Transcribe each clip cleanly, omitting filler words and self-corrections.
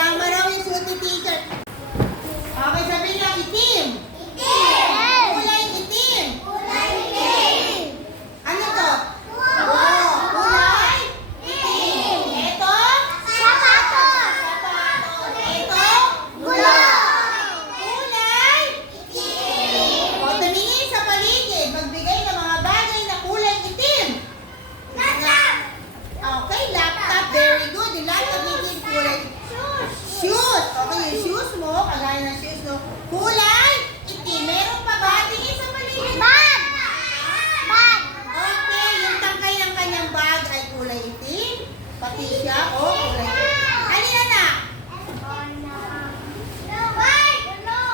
Pajama raw yung suot ni teacher. Okay, sabihin na, itim. Itim! Kulay itim. Kulay itim! Ano to? Oh, kulay itim. Ito? Sapatos! Sapatos. Ito? Gulong! Kulay Itim! o tumingin sa paligid. Magbigay ng mga bagay na kulay itim. Laptop! Okay, laptop. Very good. Yung laptop ni itim kulay shoes. Okay, yung shoes mo, kagaya ng shoes no, kulay itim. Meron pa ba? Tingin sa paligid. Bag! Bag! Okay, yung tangkay ng kanyang bag ay kulay itim. Pati siya, oh, kulay itim. Ano yan na?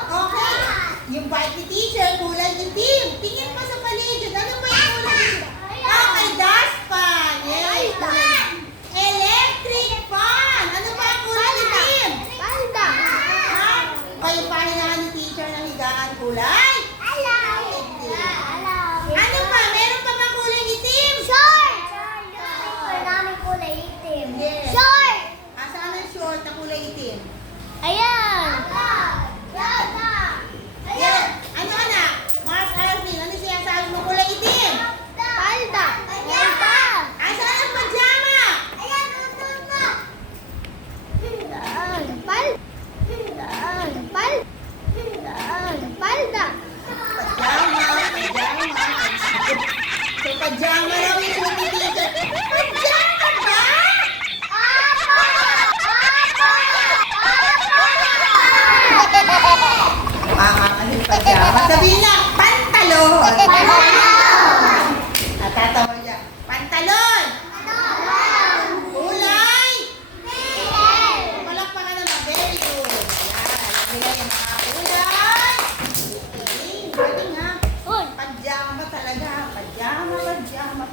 Okay, yung bike ni teacher, kulay itim. Tingin pa sa paligid. Ano ba yung kulay itim? Okay, dustpan. Yes, kulay. Electric fan. Ano ba ang kulay itim? Panda! Ha? Kayo pahinahan ni teacher ng higaan kulay? Alam! Ano pa? Meron pa bang kulay itim? Short! Marami kulay itim. Yes. Short! Asaan ang short na kulay itim? Ayan! Yes. Ano anak? Mark Alvin, ano siya sabi mo kulay itim? Palda! Palda! Asaan ang pajama? Ayan, tutun mo! Pal! Pal! Pal! Palda! Pajama. So pajama raw yung suot ni teacher. Pajama ba? Ano yung pajama? Sabihin lang, pantalon. At tatawa niya. Pantalon. Kulay. Palakpakan naman. Very good. Ayan. Nila yung mga kulay. Galing ha. Pajama talaga. Pajama. Pajama.